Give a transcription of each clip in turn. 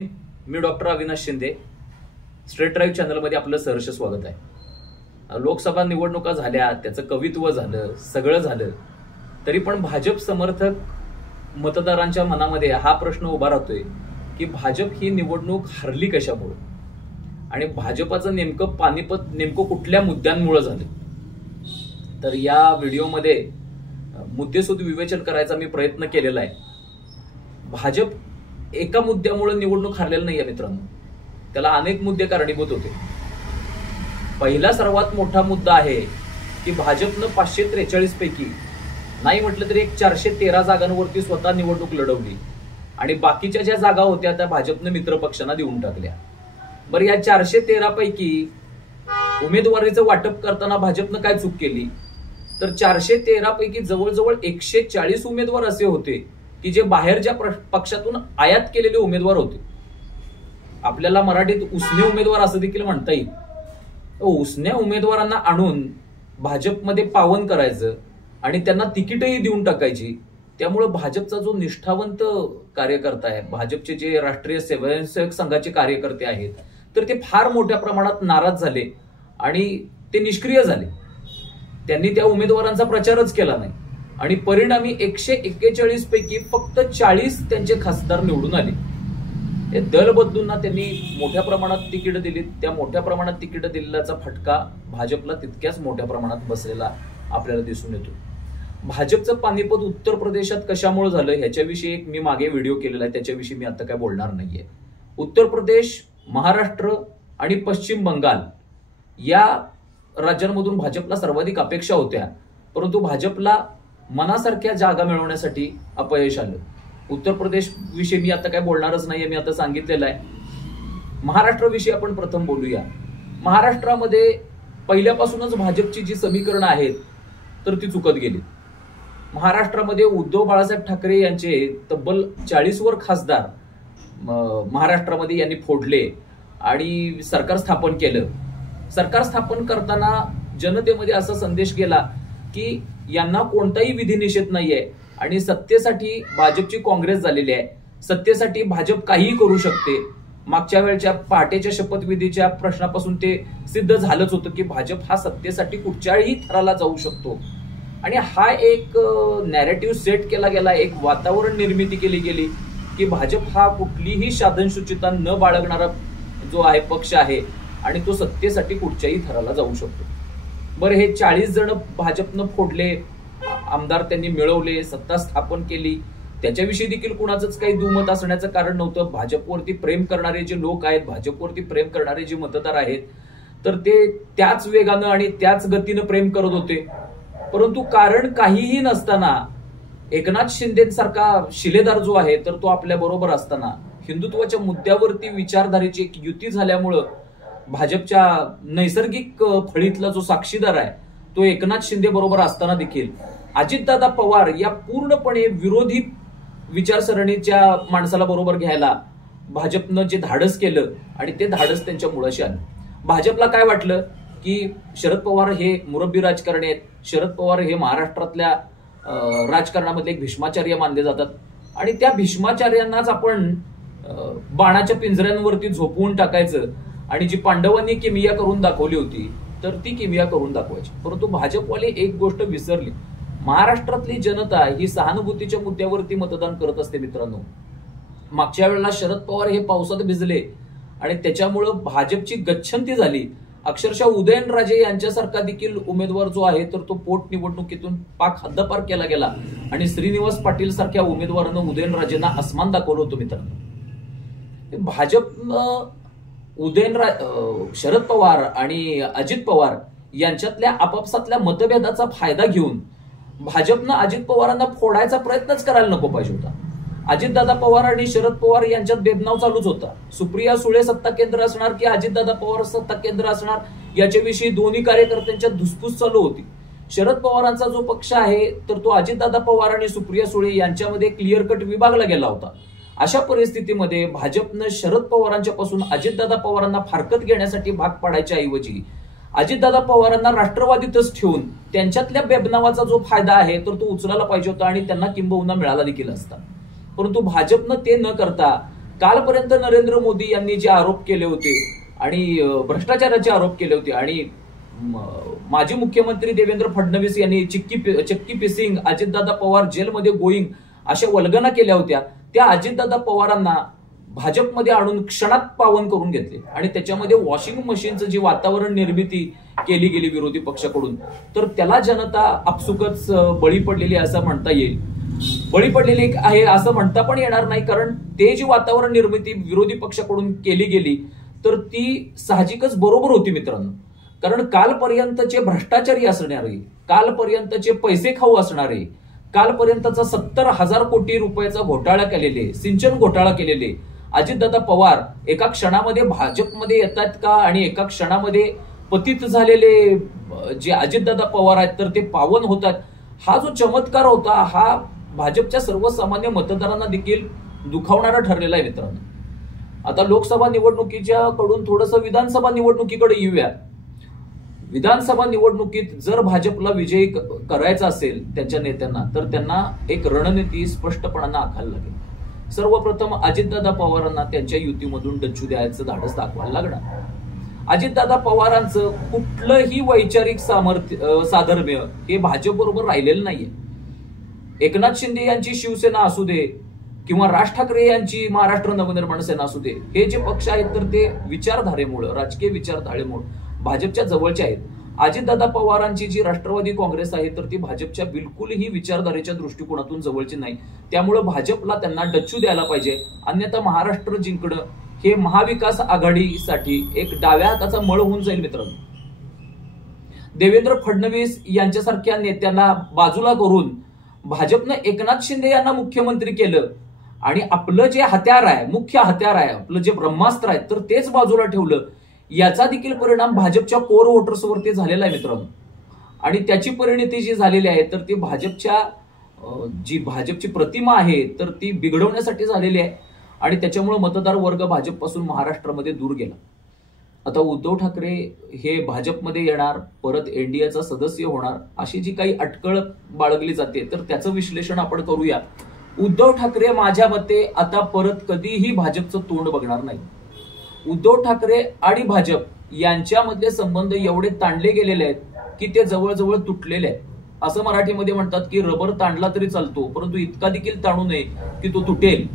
मी doctor Avinash Shinde. Straight drive चॅनलमध्ये आपलं सहर्ष स्वागत आहे. लोकसभा निवडणुका झाल्या, त्याचं कवित्व झालं, सगळं झालं, तरी पण भाजप समर्थक मतदारांच्या मनामध्ये हा प्रश्न उभा राहतोय की भाजप ही निवडणूक हरली कशामुळे आणि भाजपाचं नेमकं पानिपत नेमकं कुठल्या मुद्द्यांमुळे झालं. तर या व्हिडिओमध्ये मुद्देसूद विवेचन करायचा मी प्रयत्न केलेला आहे. भाजप एका मुद्द्यामुळे निवडणूक हरलेलं नाहीये मित्रांनो, त्याला अनेक मुद्दे कारणीभूत होते. पहिला सर्वात मोठा मुद्दा आहे की भाजपनं 543 पैकी नाही म्हटलं तरी 413 जागांवरती स्वतः निवडणूक लढवली आणि बाकीच्या ज्या जागा होत्या त्या भाजपनं मित्र पक्षांना देऊन टाकल्या. बरं, या 413 पैकी उमेदवारीचं वाटप करताना भाजपनं काय चूक केली तर 413 पैकी जवळजवळ 140 उमेदवार असे होते की जे बाहेरच्या पक्षातून आयात केलेले उमेदवार होते. आपल्याला मराठीत उसने उमेदवार असं देखील म्हणता येईल. उसन्या उमेदवारांना आणून भाजपमध्ये पावन करायचं आणि त्यांना तिकीटही देऊन टाकायची. त्यामुळे भाजपचा जो निष्ठावंत कार्यकर्ता आहे, भाजपचे जे राष्ट्रीय स्वयंसेवक संघाचे कार्यकर्ते आहेत, तर ते फार मोठ्या प्रमाणात नाराज झाले आणि ते निष्क्रिय झाले. त्यांनी त्या उमेदवारांचा प्रचारच केला नाही आणि परिणामी 141 पैकी फक्त 40 त्यांचे खासदार निवडून आले. ते दल बदलूंना त्यांनी मोठ्या प्रमाणात तिकीट दिली. त्या मोठ्या प्रमाणात तिकीट दिलेल्याचा फटका भाजपला तितक्याच मोठ्या प्रमाणात बसलेला आपल्याला दिसून येतो. भाजपचं पानिपत उत्तर प्रदेशात कशामुळे झालं ह्याच्याविषयी एक मी मागे व्हिडिओ केलेला आहे, त्याच्याविषयी मी आता काय बोलणार नाहीये. उत्तर प्रदेश, महाराष्ट्र आणि पश्चिम बंगाल या राज्यांमधून भाजपला सर्वाधिक अपेक्षा होत्या, परंतु भाजपला मनासारख्या जागा मिळवण्यासाठी अपयश आलं. उत्तर प्रदेश विषयी मी आता काय बोलणारच नाहीये, मी आता सांगितलेलं आहे. महाराष्ट्राविषयी आपण प्रथम बोलूया. महाराष्ट्रामध्ये पहिल्यापासूनच भाजपची जी समीकरणं आहेत तर ती चुकत गेली. महाराष्ट्रामध्ये उद्धव बाळासाहेब ठाकरे यांचे तब्बल 40 वर खासदार महाराष्ट्रामध्ये यांनी फोडले आणि सरकार स्थापन केलं. सरकार स्थापन करताना जनतेमध्ये असा संदेश गेला की यांना कोणताही विधिनिषेध नाहीये आणि सत्तेसाठी भाजपची काँग्रेस झालेली आहे, सत्तेसाठी भाजप काहीही करू शकते. मागच्या वेळच्या पहाटेच्या शपथविधीच्या प्रश्नापासून ते सिद्ध झालंच होतं की भाजप हा सत्तेसाठी कुठच्याही थराला जाऊ शकतो आणि हा एक नॅरेटिव्ह सेट केला गेला, एक वातावरण निर्मिती केली गेली की भाजप हा कुठलीही साधनसूचिता न बाळगणारा जो आहे पक्ष आहे आणि तो सत्तेसाठी कुठच्याही थराला जाऊ शकतो. बरं, हे 40 जण भाजपनं फोडले, आमदार त्यांनी मिळवले, सत्ता स्थापन केली, त्याच्याविषयी देखील कुणाचंच काही दुमत असण्याचं कारण नव्हतं. भाजपवरती प्रेम करणारे जे लोक आहेत, भाजपवरती प्रेम करणारे जे मतदार आहेत, तर ते त्याच वेगानं आणि त्याच गतीनं प्रेम करत होते. परंतु कारण काहीही नसताना एकनाथ शिंदेसारखा शिलेदार जो आहे तर तो आपल्या बरोबर असताना हिंदुत्वाच्या मुद्द्यावरती विचारधारेची एक युती झाल्यामुळं भाजपच्या नैसर्गिक फळीतला जो साक्षीदार आहे तो एकनाथ शिंदे बरोबर असताना देखील अजितदादा पवार या पूर्णपणे विरोधी विचारसरणीच्या माणसाला बरोबर घ्यायला भाजपनं जे धाडस केलं आणि ते धाडस त्यांच्या मुळाशी आलं. भाजपला काय वाटलं की शरद पवार हे मुरब्बी राजकारणी आहेत, शरद पवार हे महाराष्ट्रातल्या राजकारणामधले एक भीष्माचार्य मानले जातात आणि त्या भीष्माचार्यांनाच आपण बाणाच्या पिंजऱ्यांवरती झोपवून टाकायचं आणि जी पांडवांनी किमिया करून दाखवली होती तर ती किमिया करून दाखवायची. परंतु भाजपवाले एक गोष्ट विसरली, महाराष्ट्रातली जनता ही सहानुभूतीच्या मुद्द्यावरती मतदान करत असते मित्रांनो. मागच्या वेळेला शरद पवार हे पावसात भिजले आणि त्याच्यामुळं भाजपची गच्छंती झाली. अक्षरशः उदयनराजे यांच्यासारखा देखील उमेदवार जो आहे तर तो पोटनिवडणुकीतून पाक हद्दपार केला गेला आणि श्रीनिवास पाटील सारख्या उमेदवारानं उदयनराजेंना अस्मान दाखवलं होतं मित्रांनो. भाजपनं शरद पवार आणि अजित पवार यांच्यातल्या आपापसातल्या मतभेदाचा फायदा घेऊन भाजपनं अजित पवारांना फोडायचा प्रयत्नच करायला नको पाहिजे होता. अजितदादा पवार आणि शरद पवार यांच्यात बेबनाव चालूच होता. सुप्रिया सुळे सत्ता केंद्र असणार की अजितदादा पवार सत्ता केंद्र असणार याच्याविषयी दोन्ही कार्यकर्त्यांच्या धुसफूस चालू होती. शरद पवारांचा जो पक्ष आहे तर तो अजितदादा पवार आणि सुप्रिया सुळे यांच्यामध्ये क्लिअर कट विभागला गेला होता. अशा परिस्थितीमध्ये भाजपनं शरद पवारांच्या पासून अजितदादा पवारांना फारकत घेण्यासाठी भाग पाडायच्या ऐवजी अजितदादा पवारांना राष्ट्रवादीतच ठेवून त्यांच्यातल्या बेबनावाचा जो फायदा आहे तर तो उचलायला पाहिजे होता आणि त्यांना किंबहुना मिळाला देखील असता. परंतु भाजपनं ते न करता कालपर्यंत नरेंद्र मोदी यांनी जे आरोप केले होते आणि भ्रष्टाचाराचे आरोप केले होते आणि माजी मुख्यमंत्री देवेंद्र फडणवीस यांनी चक्की पिसिंग, अजितदादा पवार जेलमध्ये गोईंग अशा वल्गना केल्या होत्या, त्या अजितदादा पवारांना भाजपमध्ये आणून क्षणात पावन करून घेतले आणि त्याच्यामध्ये वॉशिंग मशीनचं जे वातावरण निर्मिती केली गेली विरोधी पक्षाकडून, तर त्याला जनता आपसुकच बळी पडलेली असं म्हणता येईल. बळी पडलेली आहे असं म्हणता पण येणार नाही, कारण ते जी वातावरण निर्मिती विरोधी पक्षाकडून केली गेली तर ती साहजिकच बरोबर होती मित्रांनो. कारण कालपर्यंतचे भ्रष्टाचारी असणारे, कालपर्यंतचे पैसे खाऊ असणारे, कालपर्यंतचा 70,000 कोटी रुपयाचा घोटाळा केलेले, सिंचन घोटाळा केलेले अजितदादा पवार एका क्षणामध्ये भाजपमध्ये येतात का आणि एका क्षणामध्ये पतित झालेले जे अजितदादा पवार आहेत तर ते पावन होतात, हा जो चमत्कार होता हा भाजपच्या सर्वसामान्य मतदारांना देखील दुखावणारा ठरलेला आहे मित्रांनो. आता लोकसभा निवडणुकीच्या कडून थोडंसं विधानसभा निवडणुकीकडे येऊया. विधानसभा निवडणुकीत जर भाजपला विजयी करायचा असेल त्यांच्या नेत्यांना, तर त्यांना एक रणनीती स्पष्टपणानं आखायला लागेल. सर्वप्रथम अजितदादा पवारांना त्यांच्या युतीमधून डच्चू द्यायचं धाडस दाखवायला लागणार. अजितदादा पवारांचं कुठलंही वैचारिक साधर्म्य हे भाजप बरोबर राहिलेलं नाहीये. एकनाथ शिंदे यांची शिवसेना असू दे किंवा राज ठाकरे यांची महाराष्ट्र नवनिर्माण सेना असू दे, हे जे पक्ष आहेत तर ते विचारधारेमुळे, राजकीय विचारधारेमुळे भाजपच्या जवळचे आहेत. अजितदादा पवारांची जी राष्ट्रवादी काँग्रेस आहे तर ती भाजपच्या बिलकुलही विचारधारेच्या दृष्टिकोनातून जवळची नाही. त्यामुळे भाजपला त्यांना डच्चू द्यायला पाहिजे, अन्यथा महाराष्ट्र जिंकणं हे महाविकास आघाडीसाठी एक डाव्या हाताचा मळ होऊन जाईल मित्रांनो. देवेंद्र फडणवीस यांच्यासारख्या नेत्यांना बाजूला करून भाजपनं एकनाथ शिंदे यांना मुख्यमंत्री केलं आणि आपलं जे हत्यार आहे, मुख्य हत्यार आहे, आपलं जे ब्रह्मास्त्र आहे तर तेच बाजूला ठेवलं. याचा देखील परिणाम भाजपच्या कोर वोटर्सवरती झालेला आहे मित्रांनो. आणि त्याची परिणती जी झालेली आहे तर ती भाजपची प्रतिमा आहे तर ती बिघडवण्यासाठी झालेली आहे आणि त्याच्यामुळे मतदार वर्ग भाजपपासून महाराष्ट्रामध्ये दूर गेला. आता उद्धव ठाकरे हे भाजपमध्ये येणार, परत एनडीएचा सदस्य होणार, अशी जी काही अटकळ बाळगली जाते तर त्याचं विश्लेषण आपण करूया. उद्धव ठाकरे माझ्या मते आता परत कधीही भाजपचं तोंड बघणार नाही. उद्धव ठाकरे आणि भाजप यांच्यामधले संबंध एवढे ताणले गेलेले आहेत की ते जवळजवळ तुटलेले आहेत. असं मराठीमध्ये म्हणतात की रबर ताणला तरी चालतो, परंतु इतका देखील ताणू नये की तो तुटेल.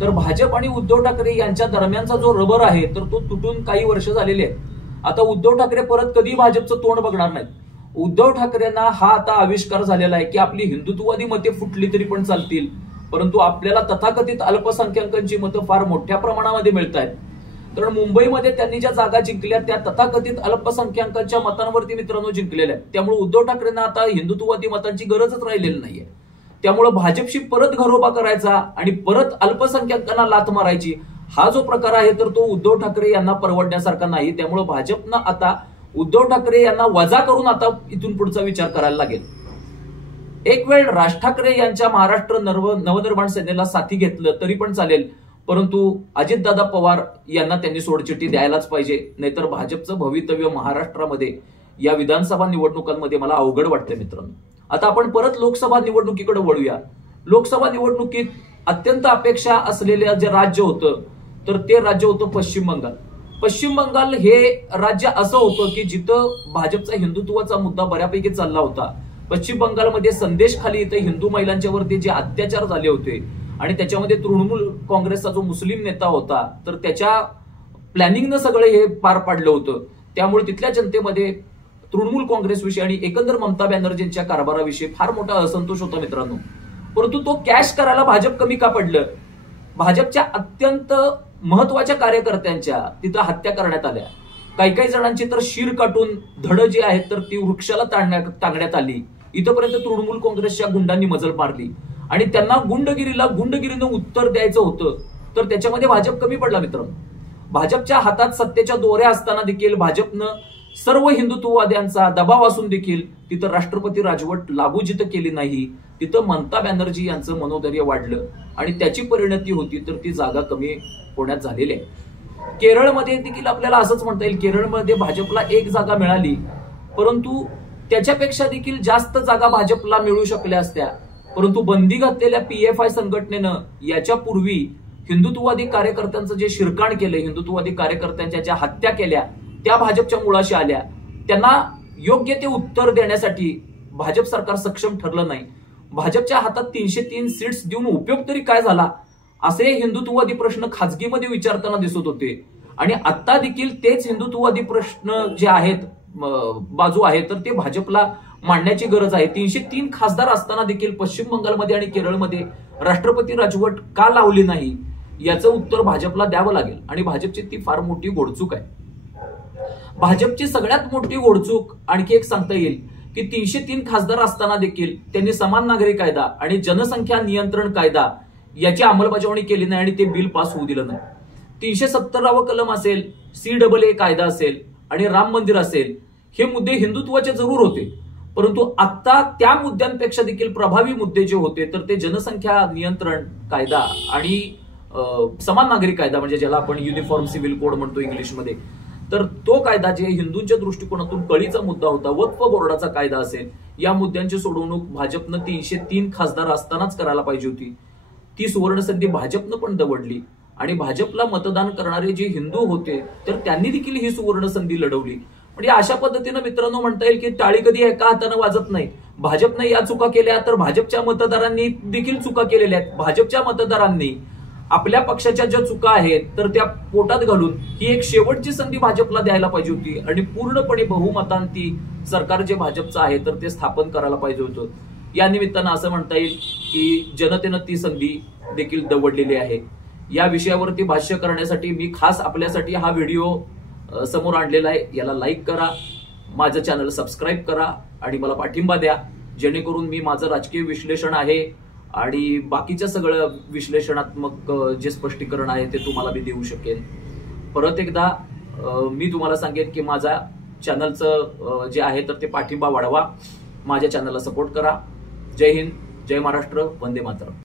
तर भाजप आणि उद्धव ठाकरे यांच्या दरम्यानचा जो रबर आहे तर तो तुटून काही वर्ष झालेले आहेत. आता उद्धव ठाकरे परत कधी भाजपचं तोंड बघणार नाहीत. उद्धव ठाकरेंना हा आता आविष्कार झालेला आहे की आपली हिंदुत्ववादी मते फुटली तरी पण चालतील, परंतु आपल्याला तथाकथित अल्पसंख्याकांची मतं फार मोठ्या प्रमाणामध्ये मिळत आहेत. कारण मुंबईमध्ये त्यांनी ज्या जागा जिंकल्या त्या तथाकथित अल्पसंख्याकांच्या मतांवरती मित्रांनो जिंकलेल्या आहेत. त्यामुळे उद्धव ठाकरेंना आता हिंदुत्ववादी मतांची गरजच राहिलेली नाहीये. त्यामुळे भाजपशी परत घरोबा करायचा आणि परत अल्पसंख्याकांना लाथ मारायची हा जो प्रकार आहे तर तो उद्धव ठाकरे यांना परवडण्यासारखा नाही. त्यामुळे भाजपनं आता उद्धव ठाकरे यांना वजा करून आता इथून पुढचा विचार करायला लागेल. एक वेळ राज ठाकरे यांच्या महाराष्ट्र नवनिर्माण सेनेला साथी घेतलं तरी पण चालेल, परंतु अजितदादा पवार यांना त्यांनी सोडचिठ्ठी द्यायलाच पाहिजे, नाहीतर भाजपचं भवितव्य महाराष्ट्रामध्ये या विधानसभा निवडणुकांमध्ये मला अवघड वाटतं मित्रांनो. आता आपण परत लोकसभा निवडणुकीकडे वळूया. लोकसभा निवडणुकीत अत्यंत अपेक्षा असलेलं जे राज्य होतं तर ते राज्य होतं पश्चिम बंगाल. पश्चिम बंगाल हे राज्य असं होतं की जिथं भाजपचा हिंदुत्वाचा मुद्दा बऱ्यापैकी चालला होता. पश्चिम बंगालमध्ये संदेश खाली इथे हिंदू महिलांच्या वरती जे अत्याचार झाले होते आणि त्याच्यामध्ये तृणमूल काँग्रेसचा जो मुस्लिम नेता होता तर त्याच्या प्लॅनिंगनं सगळं हे पार पाडलं होतं. त्यामुळे तिथल्या जनतेमध्ये तृणमूल काँग्रेसविषयी आणि एकंदर ममता बॅनर्जींच्या कारभाराविषयी फार मोठा असंतोष होता मित्रांनो. परंतु तो कॅश करायला भाजप कमी का पडलं? भाजपच्या अत्यंत महत्वाच्या कार्यकर्त्यांच्या तिथं हत्या करण्यात आल्या. काही जणांची तर शिर काटून धडं जी आहेत तर ती वृक्षाला टांगण्यात आली. इथपर्यंत तृणमूल काँग्रेसच्या गुंडांनी मजल मारली आणि त्यांना गुंडगिरीनं उत्तर द्यायचं होतं तर त्याच्यामध्ये भाजप कमी पडला मित्रांनो. भाजपच्या हातात सत्तेच्या दोऱ्या असताना देखील भाजपनं सर्व हिंदुत्ववाद्यांचा दबाव असून देखील तिथं राष्ट्रपती राजवट लागू जिथं केली नाही तिथं ममता बॅनर्जी यांचं मनोधैर्य वाढलं आणि त्याची परिणती होती तर ती जागा कमी होण्यात झालेली आहे. केरळमध्ये देखील आपल्याला असंच म्हणता येईल. केरळमध्ये भाजपला 1 जागा मिळाली, परंतु त्याच्यापेक्षा देखील जास्त जागा भाजपला मिळू शकल्या असत्या. परंतु बंदी घातलेल्या PFI संघटनेनं याच्या पूर्वी हिंदुत्ववादी कार्यकर्त्यांचं जे शिरकाण केलं, हिंदुत्ववादी कार्यकर्त्यांच्या ज्या हत्या केल्या, त्या भाजपच्या मुळाशी आल्या. त्यांना योग्य ते उत्तर देण्यासाठी भाजप सरकार सक्षम ठरलं नाही. भाजपच्या हातात 303 सीट्स देऊन उपयोग तरी काय झाला, असे हिंदुत्ववादी प्रश्न खासगीमध्ये विचारताना दिसत होते. आणि आता देखील तेच हिंदुत्ववादी प्रश्न जे आहेत, बाजू आहे, तर ते भाजपला मांडण्याची गरज आहे. 303 खासदार असताना देखील पश्चिम बंगालमध्ये आणि केरळमध्ये राष्ट्रपती राजवट का लावली नाही, याचं उत्तर भाजपला द्यावं लागेल. आणि भाजपची ती फार मोठी घोडचूक आहे. भाजपची सगळ्यात मोठी घोडचूक आणखी एक सांगता येईल की 303 खासदार असताना देखील त्यांनी समान नागरी कायदा आणि जनसंख्या नियंत्रण कायदा याची अंमलबजावणी केली नाही आणि ते बिल पास होऊ दिलं नाही. 370 कलम असेल, CAA कायदा असेल आणि राम मंदिर असेल, हे मुद्दे हिंदुत्वाचे जरूर होते, परंतु आता त्या मुद्द्यांपेक्षा देखील प्रभावी मुद्दे जे होते तर ते जनसंख्या नियंत्रण कायदा आणि समान नागरी कायदा, म्हणजे ज्याला आपण युनिफॉर्म सिव्हिल कोड म्हणतो इंग्लिशमध्ये, तर तो कायदा जे हिंदूंच्या दृष्टिकोनातून कळीचा मुद्दा होता, वक्फ बोर्डाचा कायदा असेल, या मुद्द्यांची सोडवणूक भाजपनं 303 खासदार असतानाच करायला पाहिजे होती. ती सुवर्णसंधी भाजपनं पण दवडली आणि भाजपला मतदान करणारे जे हिंदू होते तर त्यांनी देखील ही सुवर्णसंधी लढवली. म्हणजे अशा पद्धतीनं मित्रांनो म्हणता येईल की टाळी कधी एका हातानं वाजत नाही. भाजपनं या चुका केल्या तर भाजपच्या मतदारांनी देखील चुका केलेल्या आहेत. भाजपच्या मतदारांनी आपल्या पक्षाच्या ज्या चुका आहेत तर त्या पोटात घालून ही एक शेवटची संधी भाजपला द्यायला पाहिजे होती आणि पूर्णपणे बहुमतांती सरकार जे भाजपचं आहे तर ते स्थापन करायला पाहिजे होतं. या निमित्तानं असं म्हणता येईल की जनतेनं ती संधी देखील दवडलेली आहे. या विषयावरती भाष्य करण्यासाठी मी खास आपल्यासाठी हा व्हिडिओ समोर आणलेला आहे. याला लाईक करा, माझं चॅनल सबस्क्राईब करा आणि मला पाठिंबा द्या, जेणेकरून मी माझं राजकीय विश्लेषण आहे आणि बाकीचं सगळं विश्लेषणात्मक जे स्पष्टीकरण आहे ते तुम्हाला मी देऊ शकेन. परत एकदा मी तुम्हाला सांगेन की माझ्या चॅनलचं जे आहे तर ते पाठिंबा वाढवा, माझ्या चॅनलला सपोर्ट करा. जय हिंद, जय महाराष्ट्र, वंदे मातरम.